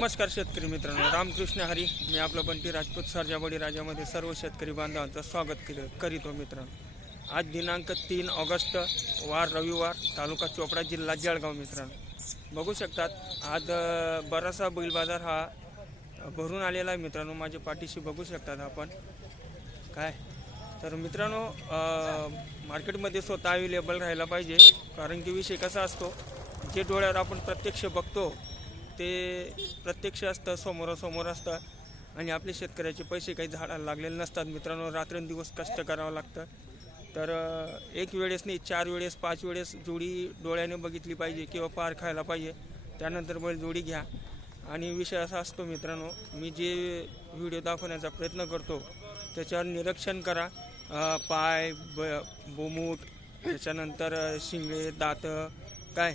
नमस्कार शेतकरी मित्रांनो, रामकृष्ण हरी. मी आपला बंटी राजपूत सर्जाबडी राजामध्ये सर्व शेतकरी बांधवांचं स्वागत करीतो मित्रांनो. आज दिनांक 3 ऑगस्ट वार रविवार, तालुका चोपडा, जिल्हा जळगाव. मित्रांनो बघू शकतात आज बराचसा बैल बाजार हा भरून आलेला आहे. मित्रांनो माझ्या पाठीशी बघू शकतात आपण काय. तर मित्रांनो मार्केटमध्ये स्वतः अवेलेबल राहायला पाहिजे, कारण की विषय कसा असतो, जे डोळ्यावर आपण प्रत्यक्ष बघतो ते प्रत्यक्ष असतं, समोरासमोर असतं. आणि आपले शेतकऱ्याचे पैसे काही झाडाला लागलेले नसतात. मित्रांनो रात्रंदिवस कष्ट करावं लागतं. तर एक वेळेस नाही, 4 वेळेस 5 वेळेस जोडी डोळ्याने बघितली पाहिजे किंवा पार खायला पाहिजे, त्यानंतर बैल जोडी घ्या. आणि विषय असा असतो मित्रांनो, मी जे व्हिडिओ दाखवण्याचा प्रयत्न करतो त्याच्यावर निरीक्षण करा. पाय बोमूट, त्याच्यानंतर शिंगे, दात काय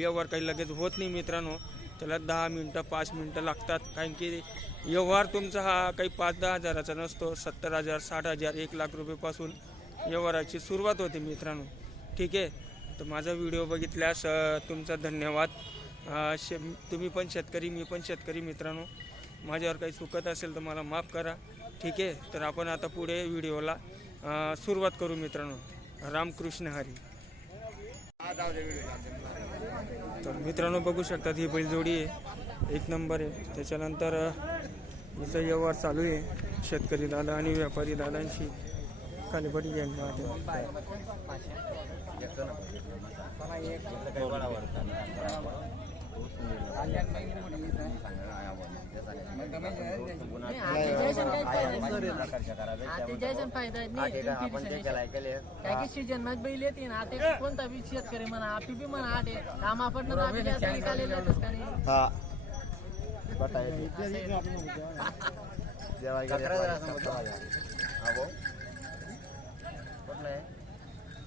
यावर काही लगेच होत नाही मित्रांनो. त्याला 10 मिनटं 5 मिनटं लागतात, कारण की व्यवहार तुमचा हा काही 5-10 हजाराचा नसतो. 70,000 60,000 1 लाख रुपयेपासून व्यवहाराची सुरुवात होते मित्रांनो. ठीक आहे. तर माझा व्हिडिओ बघितल्यास तुमचा धन्यवाद. तुम्ही पण शेतकरी, मी पण शेतकरी. मित्रांनो माझ्यावर काही चुकत असेल तर मला माफ करा. ठीक आहे. तर आपण आता पुढे व्हिडिओला सुरुवात करू मित्रांनो. रामकृष्ण हरी. तर मित्रांनो बघू शकतात ही बैलजोडी आहे, 1 नंबर आहे. त्याच्यानंतर हिचा व्यवहार चालू आहे शेतकरी दादा आणि व्यापारी दादांशी. खालीपडी गँग सीजन मध्ये बैल येते ना, आता कोणता बी शेतकरी म्हणा, आपली बी म्हणा, आटे काम आपण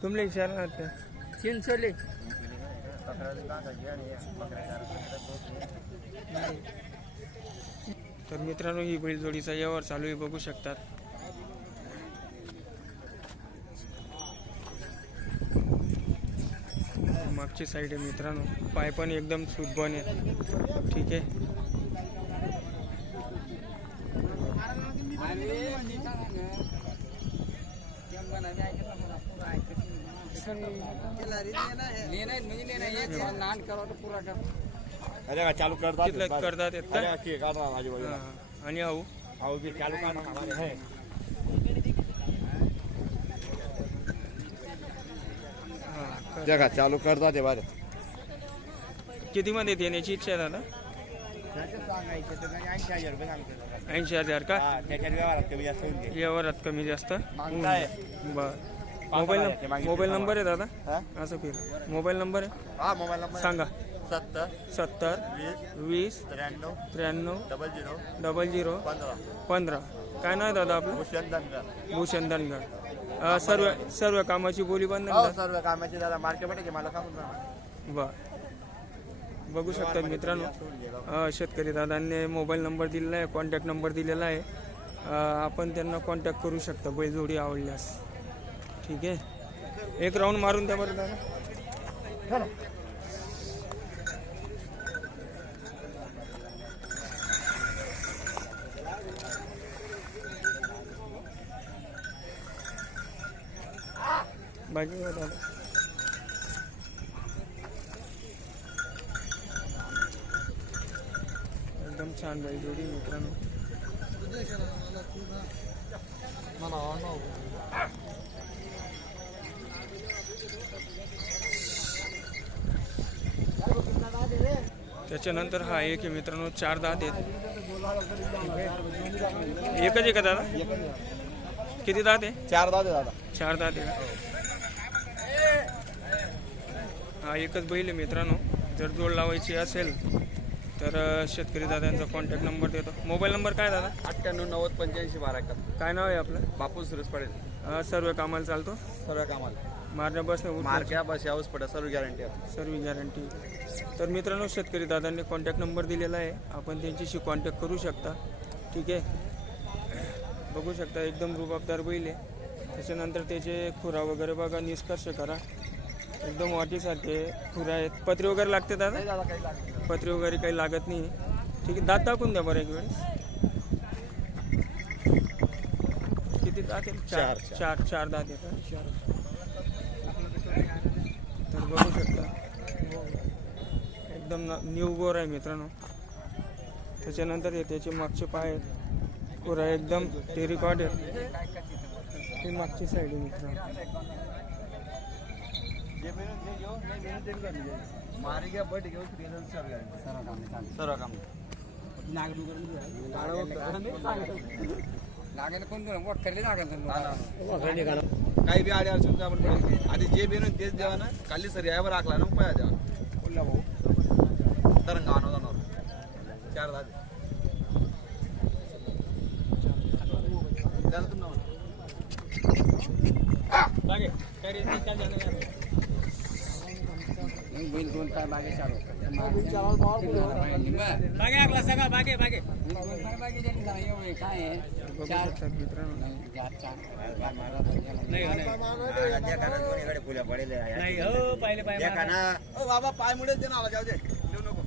तुमले विचारणार ते चिंचोली. तर मित्रांनो ही बैलजोडीचा व्यवहार चालू आहे, बघू शकतात. मागची साईड आहे मित्रांनो, पाय पण एकदम सुदबन आहे. ठीक आहे. चालू करतात करतात आणि आऊ जगा चालू करतात बरं. किती मध्ये देण्याची इच्छा आहे दादा? 80,000 का? व्यवहारात कमी जास्त. बर. मोबाईल नंबर आहे दादा? असं फिर मोबाईल नंबर आहे, मोबाईल नंबर सांगा. 70 20 93 00 00 15. काय नाव आहे दादा आपलं? भूषण धनगर. सर्व कामाची बोली बंद. सर्व कामाची दादा मार्केटमध्ये मला सांगून जा. बर. बघू शकतात मित्रांनो शेतकरी दादांनी मोबाईल नंबर दिलेला आहे, कॉन्टॅक्ट नंबर दिलेला आहे. आपण त्यांना कॉन्टॅक्ट करू शकता बैलजोडी आवडल्यास. ठीक आहे. एक राऊंड मारून द्या बरं दादा. बाकी दादा एकदम छान बैलजोडी मित्रांनो. त्याच्यानंतर हा एक आहे मित्रांनो, 4 दात आहेत. एकच आहे का दादा? किती दात आहे? 4 दादा दादा. 4 दात आहे. हा एकच बैल आहे मित्रांनो. जर जोड लावायची असेल तर शेतकरी दादांचा कॉन्टॅक्ट नंबर देतो. मोबाईल नंबर काय दादा? 98 90 85 12. काय नाव आहे आपलं? बापू सुरेश पडेल. सर्व कामाला चालतो? सर्व कामाला मारण्या बसण्या मार्केट बस यावंच पडेल, सर्व गॅरंटी. सर्व गॅरंटी. तर मित्रांनो शेतकरी दादांनी कॉन्टॅक्ट नंबर दिलेला आहे, आपण त्यांच्याशी कॉन्टॅक्ट करू शकता. ठीक आहे. बघू शकता एकदम रुबाबदार बैल आहे. त्याच्यानंतर त्याचे खुरा वगैरे बघा, निष्कर्ष करा. एकदम वाटीसारखे खुरा आहेत. पत्रे वगैरे लागते दादा? काही लागत पत्रे वगैरे काही लागत नाही. ठीक आहे, दात टाकून द्या बरं एक वेळेस. किती दात आहेत? चार दात येतात. तर बघू शकता एकदम न्यू गोर आहे मित्रांनो. त्याच्यानंतर हे त्याचे मागचे पाय आहेत पुरा एकदम टेरिकॉट आहेत. ही मागची साईड आहे मित्रांनो. सर्व काम काही बी आडी अडचण आपण पडेल. आधी जे बेनून तेच द्यावा ना. खाली सर यावर राखला ना पाया द्यावा. बोलला भाऊ तरंग गाणं जाणार 4 दात त्याला तुम्ही बैल दोन काय बागे चालू काय बघू शकता मित्रांनो. बाबा पाय मुळे दे ना जाऊ दे देऊ नको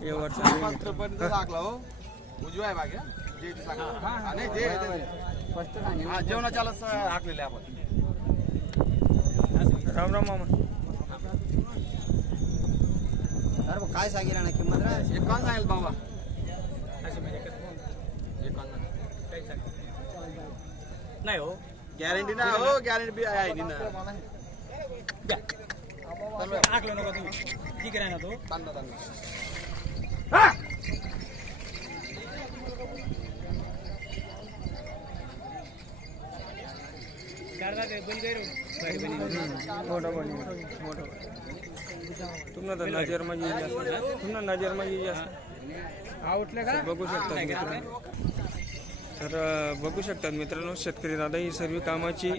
हे वरचा पण टाकला हो उजवा आहे बाग जे नाही जे जेवणाच्या हाकलेले आपण. राम राम मामा. काय सांगितलं ना किंमत एक कान सांगेल बाबा. नाही हो गॅरंटी ना हो गॅरंटी बी आहे ना. आकलो नको तुम्ही ठीक आहे ना तो मोठा बनी मोठा. तुम्हाला तर नजरमा जास्त बघू शकतात मित्रांनो. तर बघू शकतात मित्रांनो शेतकरी दादा ही सर्व कामाची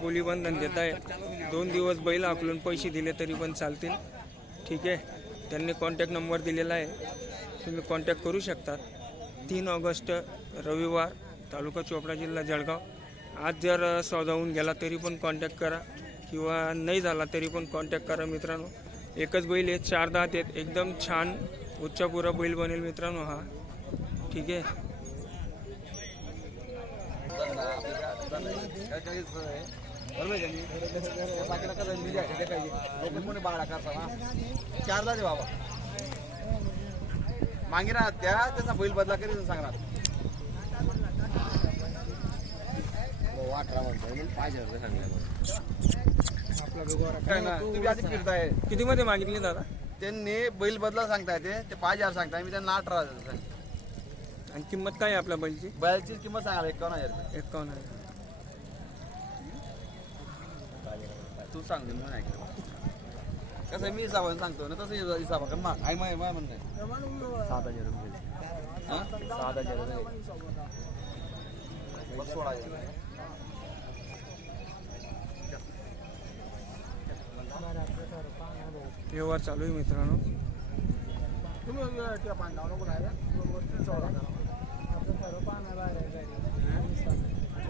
बोली बंधन देत आहे. 2 दिवस बैल आकलून पैसे दिले तरी पण चालतील. ठीक आहे, त्यांनी कॉन्टॅक्ट नंबर दिलेला आहे, तुम्ही कॉन्टॅक्ट करू शकतात. 3 ऑगस्ट रविवार, तालुका चोपडा, जिल्हा जळगाव. आज जर सौदा होऊन गेला तरी पण कॉन्टॅक्ट करा किंवा नाही झाला तरी पण कॉन्टॅक्ट करा मित्रांनो. एकच बैल आहे, 4 दात आहेत, एकदम छान उच्चापुरा बैल बनेल मित्रांनो हा. ठीक आहे, बाबा मागे राहत त्या त्याचा बैल बदला करी सांगणार. तुम्ही आधी फिरताय किती मध्ये मागितली दादा? त्यांनी बैल बदला सांगताय ते 5000 सांगताय. मी त्यांना 18,000 आणि किंमत काय आहे आपल्या बैलची? बैलची किंमत सांगाल 51,000 रुपये. 51,000. तू सांग म्हणून ऐकलं कसं मी हिसाबाने सांगतो ना तसं हिसाबा कर मग आई माय म्हणताय 7,000 रुपये. 7,000 रुपये 16,000. व्यवहार चालू आहे मित्रांनो.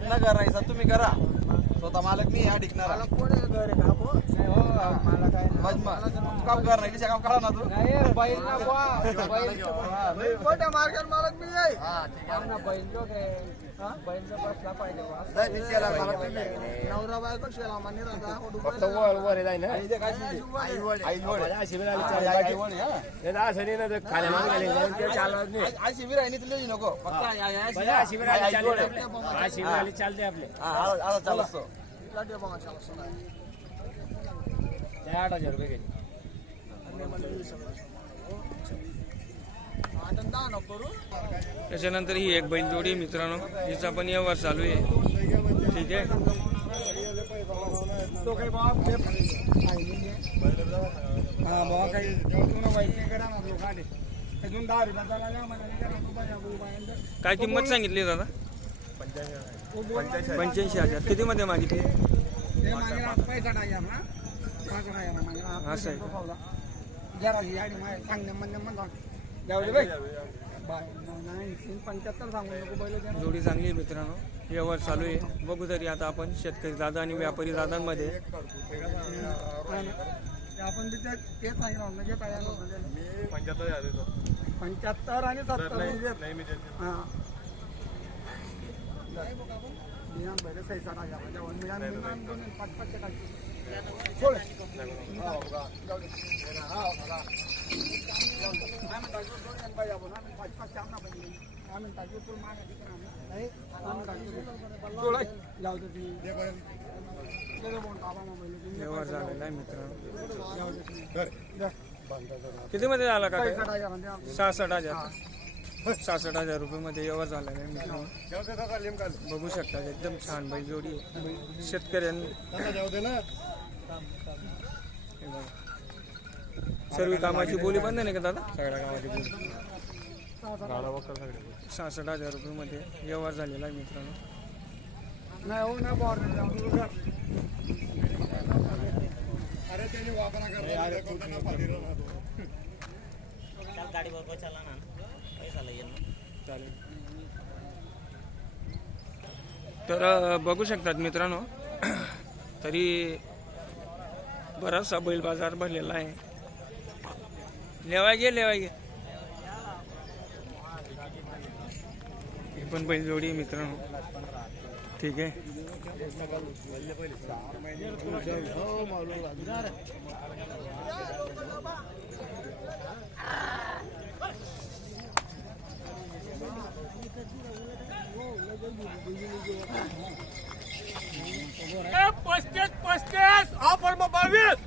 न करायचा तुम्ही करा. स्वतः मालक मी हा टिकणार काम करणार की काम करा ना तू मार्केट मालक मी नवरा बायको शेला मान्य शिबिर आहे तुला नको चालते आपले चालू 8,000 रुपये घेतले. त्याच्यानंतर ही एक बैलजोडी मित्रांनो, हिचा पण व्यवहार चालू आहे. ठीक आहे, काय किंमत सांगितली दादा? 85,000. किती मध्ये मागितली? असं आहे का? जोडी चांगली आहे मित्रांनो. व्यवहार चालू आहे. बघू तरी आता आपण शेतकरी दादा आणि व्यापारी दादांमध्ये आपण बी ते सांगितलं म्हणजे काय 75 आणि 70 हां नियम पहिले सही सांगा म्हणजे पाच टाकी सोड व्यवहार झालेला आहे मित्रांनो. किती मध्ये झाला का 66,000 66,000 रुपये व्यवहार झालेला आहे मित्रांनो. बघू शकता एकदम छान बैल जोडी आहे. शेतकऱ्यांनी सर्व कामाची बोली बंद नाही का दादा? सगळ्या कामाची बोली 66,000 रुपये व्यवहार झालेला आहे मित्रांनो. नाही हो ना अरे त्याने वापरा गाडी बरोबर चला ना पैसा येईल चालेल. तर बघू शकतात मित्रांनो तरी बराचसा बैल बाजार भरलेला आहे. लेवाय घे ही पण बैल जोडी आहे मित्रांनो. ठीक आहे. पस्तीस ऑफर मग 22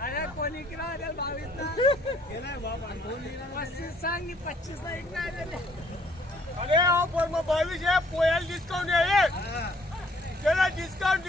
अरे कोणी किलो 22 सांगी 25 अरे ऑफर मग 22 आहे. पोयाला डिस्काउंट आहे. चला डिस्काउंट